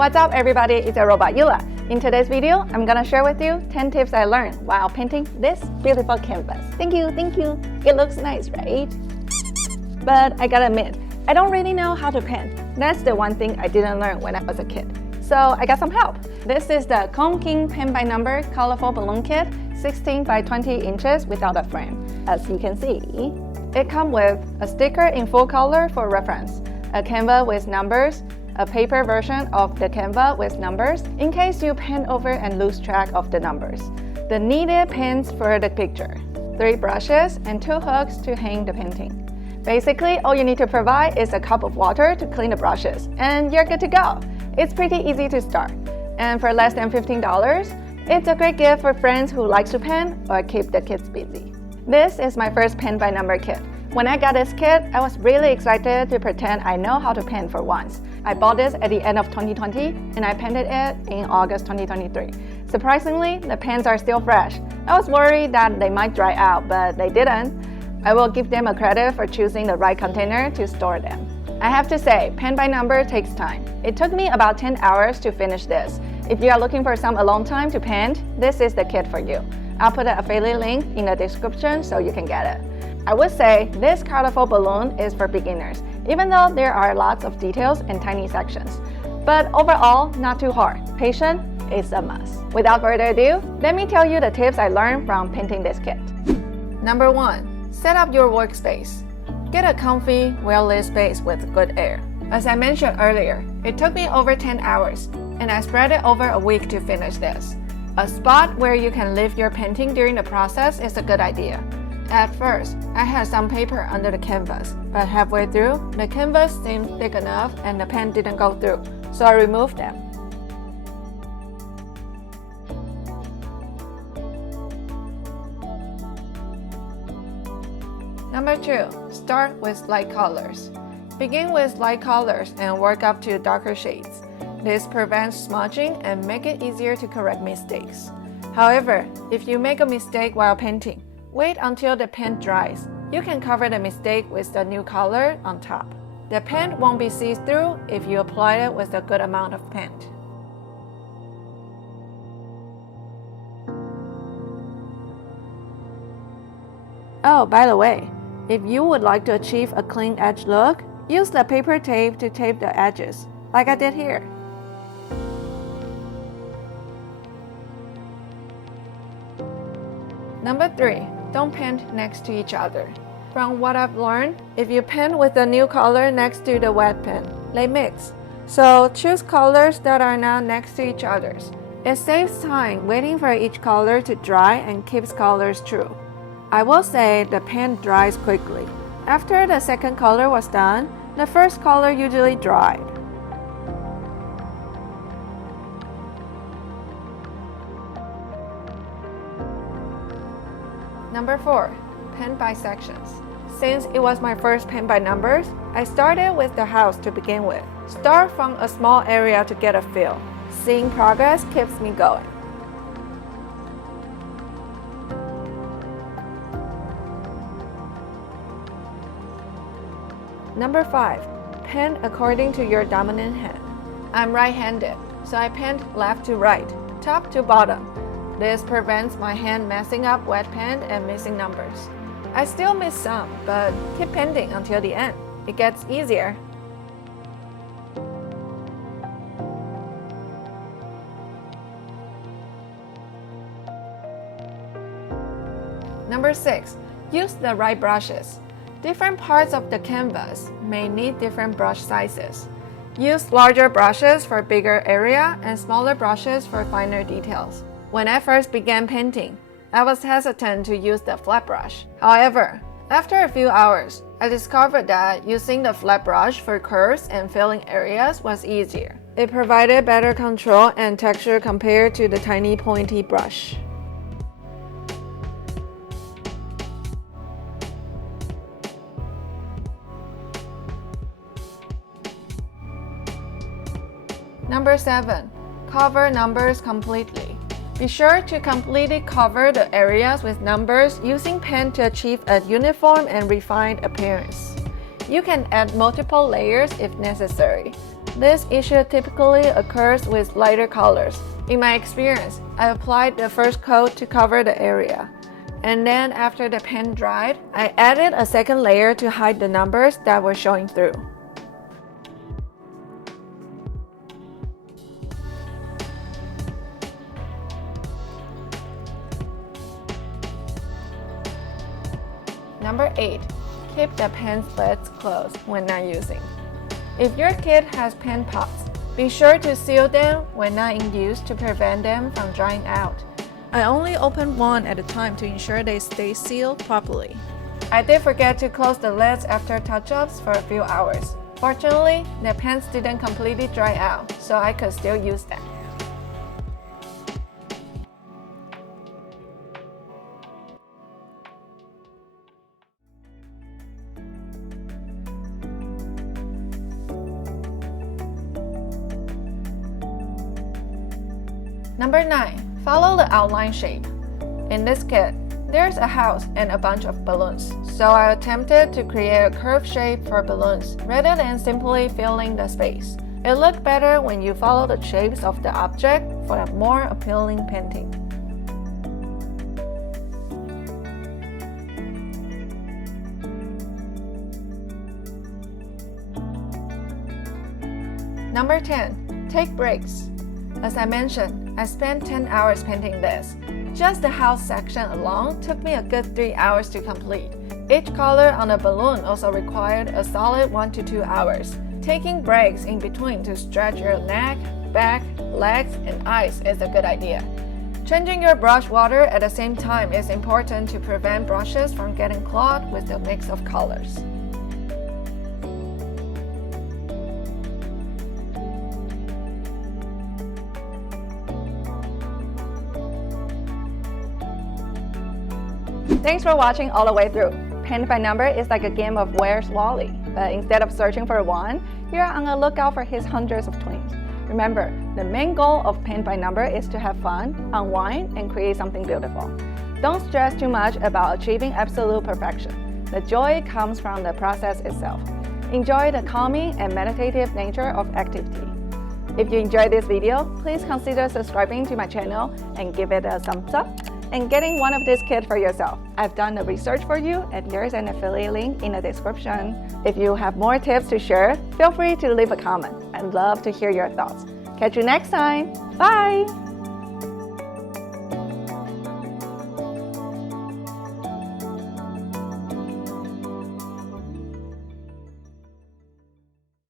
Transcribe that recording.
What's up everybody, it's a robot Yula. In today's video, I'm gonna share with you 10 tips I learned while painting this beautiful canvas. Thank you. It looks nice, right? But I gotta admit, I don't really know how to paint. That's the one thing I didn't learn when I was a kid. So I got some help. This is the Komking pen by number colorful balloon kit, 16 by 20 inches without a frame. As you can see, it comes with a sticker in full color for reference, a canvas with numbers, a paper version of the canvas with numbers in case you pen over and lose track of the numbers, the needed pens for the picture, 3 brushes, and 2 hooks to hang the painting. Basically, all you need to provide is a cup of water to clean the brushes, and you're good to go. It's pretty easy to start, and for less than $15, it's a great gift for friends who like to pen or keep the kids busy. This is my first pen by number kit. When I got this kit, I was really excited to pretend I know how to pen for once. I bought this at the end of 2020 and I painted it in August 2023. Surprisingly, the pens are still fresh. I was worried that they might dry out, but they didn't. I will give them a credit for choosing the right container to store them. I have to say, pen by number takes time. It took me about 10 hours to finish this. If you are looking for some alone time to paint, this is the kit for you. I'll put an affiliate link in the description so you can get it. I would say this colorful balloon is for beginners, even though there are lots of details and tiny sections. But overall, not too hard. Patience is a must. Without further ado, let me tell you the tips I learned from painting this kit. Number 1. Set up your workspace. Get a comfy, well-lit space with good air. As I mentioned earlier, it took me over 10 hours, and I spread it over a week to finish this. A spot where you can leave your painting during the process is a good idea. At first, I had some paper under the canvas, but halfway through, the canvas seemed thick enough and the pen didn't go through, so I removed them. Number 2. Start with light colors. Begin with light colors and work up to darker shades. This prevents smudging and makes it easier to correct mistakes. However, if you make a mistake while painting, wait until the paint dries. You can cover the mistake with the new color on top. The paint won't be see-through if you apply it with a good amount of paint. Oh, by the way, if you would like to achieve a clean edge look, use the paper tape to tape the edges, like I did here. Number 3. Don't paint next to each other. From what I've learned, if you paint with the new color next to the wet pen, they mix. So choose colors that are not next to each other. It saves time waiting for each color to dry and keeps colors true. I will say the paint dries quickly. After the second color was done, the first color usually dried. Number 4. Paint by sections. Since it was my first paint by numbers, I started with the house to begin with. Start from a small area to get a feel. Seeing progress keeps me going. Number 5. Paint according to your dominant hand. I'm right-handed, so I paint left to right, top to bottom. This prevents my hand messing up wet paint and missing numbers. I still miss some, but keep painting until the end. It gets easier. Number 6. Use the right brushes. Different parts of the canvas may need different brush sizes. Use larger brushes for bigger area and smaller brushes for finer details. When I first began painting, I was hesitant to use the flat brush. However, after a few hours, I discovered that using the flat brush for curves and filling areas was easier. It provided better control and texture compared to the tiny pointy brush. Number 7. Cover numbers completely. Be sure to completely cover the areas with numbers using pen to achieve a uniform and refined appearance. You can add multiple layers if necessary. This issue typically occurs with lighter colors. In my experience, I applied the first coat to cover the area. And then after the paint dried, I added a second layer to hide the numbers that were showing through. Number 8. Keep the paint lids closed when not using. If your kit has paint pots, be sure to seal them when not in use to prevent them from drying out. I only open one at a time to ensure they stay sealed properly. I did forget to close the lids after touch-ups for a few hours. Fortunately, the paints didn't completely dry out, so I could still use them. Number 9. Follow the outline shape. In this kit, there's a house and a bunch of balloons, so I attempted to create a curved shape for balloons rather than simply filling the space. It looked better when you follow the shapes of the object for a more appealing painting. Number 10. Take breaks. As I mentioned, I spent 10 hours painting this. Just the house section alone took me a good 3 hours to complete. Each color on the balloon also required a solid 1 to 2 hours. Taking breaks in between to stretch your neck, back, legs, and eyes is a good idea. Changing your brush water at the same time is important to prevent brushes from getting clogged with the mix of colors. Thanks for watching all the way through. Paint by number is like a game of Where's Wally, but instead of searching for one, you're on the lookout for his hundreds of twins. Remember, the main goal of paint by number is to have fun, unwind, and create something beautiful. Don't stress too much about achieving absolute perfection. The joy comes from the process itself. Enjoy the calming and meditative nature of activity. If you enjoyed this video, please consider subscribing to my channel and give it a thumbs up and getting one of these kits for yourself. I've done the research for you and there's an affiliate link in the description. If you have more tips to share, feel free to leave a comment. I'd love to hear your thoughts. Catch you next time. Bye!